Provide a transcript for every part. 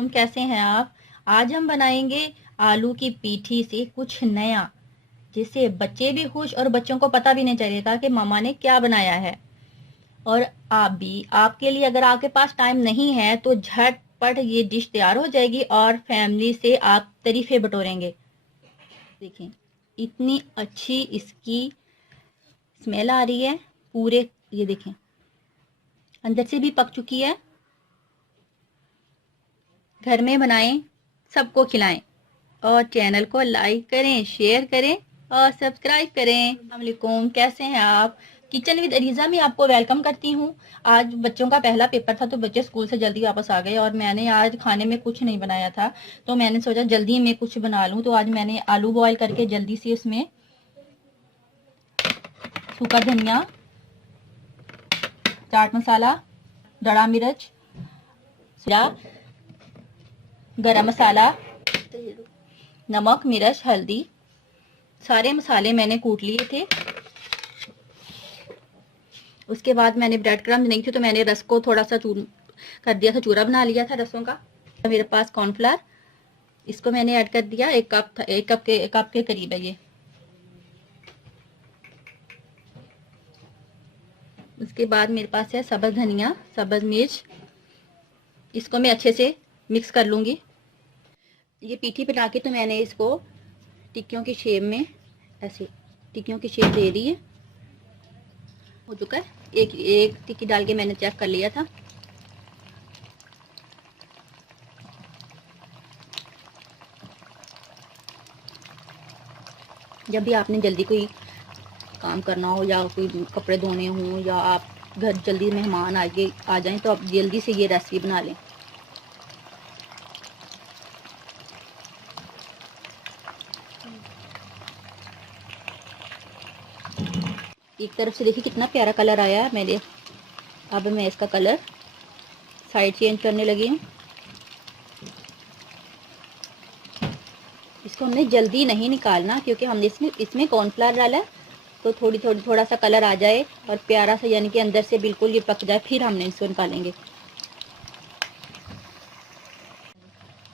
वालेकुम, कैसे हैं आप। आज हम बनाएंगे आलू की पीठी से कुछ नया, जिससे बच्चे भी खुश और बच्चों को पता भी नहीं चलेगा कि मामा ने क्या बनाया है। और आप भी, आपके लिए अगर आपके पास टाइम नहीं है तो झटपट ये डिश तैयार हो जाएगी और फैमिली से आप तारीफे बटोरेंगे। देखें, इतनी अच्छी इसकी स्मेल आ रही है। पूरे ये देखें, अंदर से भी पक चुकी है। घर में बनाएं, सबको खिलाएं और चैनल को लाइक करें, शेयर करें और सब्सक्राइब करें। अस्सलाम वालेकुम, कैसे हैं आप। किचन विद अरीजा में आपको वेलकम करती हूँ। आज बच्चों का पहला पेपर था तो बच्चे स्कूल से जल्दी वापस आ गए और मैंने आज खाने में कुछ नहीं बनाया था, तो मैंने सोचा जल्दी में कुछ बना लूँ। तो आज मैंने आलू बॉयल करके जल्दी से उसमें सूखा धनिया, चाट मसाला, दड़ा मिर्च, गरम मसाला, नमक, मिर्च, हल्दी, सारे मसाले मैंने कूट लिए थे। उसके बाद मैंने ब्रेड क्रम्ब नहीं थे तो मैंने रस को थोड़ा सा चूर कर दिया था, चूरा बना लिया था रसों का। मेरे पास कॉर्नफ्लावर, इसको मैंने ऐड कर दिया। एक कप के करीब है ये। उसके बाद मेरे पास है सब्ज धनिया, सब्ज मिर्च, इसको मैं अच्छे से मिक्स कर लूँगी। ये पीठी बना के तो मैंने इसको टिक्कियों की शेप में, ऐसे टिक्कियों की शेप दे दी है। हो चुका है। एक टिक्की डाल के मैंने चेक कर लिया था। जब भी आपने जल्दी कोई काम करना हो या कोई कपड़े धोने हो या आप घर जल्दी मेहमान आगे आ जाएं तो आप जल्दी से ये रेसिपी बना लें। एक तरफ से देखिए कितना प्यारा कलर आया है मेरे। अब मैं इसका कलर साइड चेंज करने लगी हूँ। इसको हमने जल्दी नहीं निकालना क्योंकि हमने इसमें कॉर्नफ्लावर डाला है, तो थोड़ा सा कलर आ जाए और प्यारा सा, यानी कि अंदर से बिल्कुल ये पक जाए, फिर हमने इसको निकालेंगे।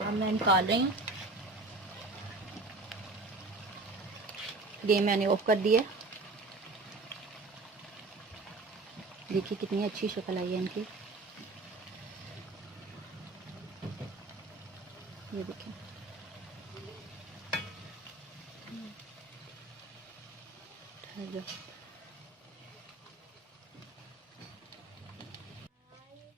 अब मैं निकाल रही हूँ। ये मैंने ऑफ कर दिया। देखिए कितनी अच्छी शक्ल आई है इनकी। ये देखिए,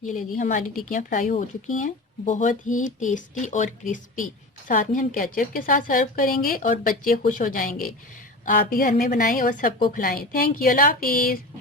ये लीजिए हमारी टिक्कियाँ फ्राई हो चुकी हैं, बहुत ही टेस्टी और क्रिस्पी। साथ में हम केचप के साथ सर्व करेंगे और बच्चे खुश हो जाएंगे। आप भी घर में बनाएं और सबको खिलाएं। थैंक यू, अल्लाह हाफिज़।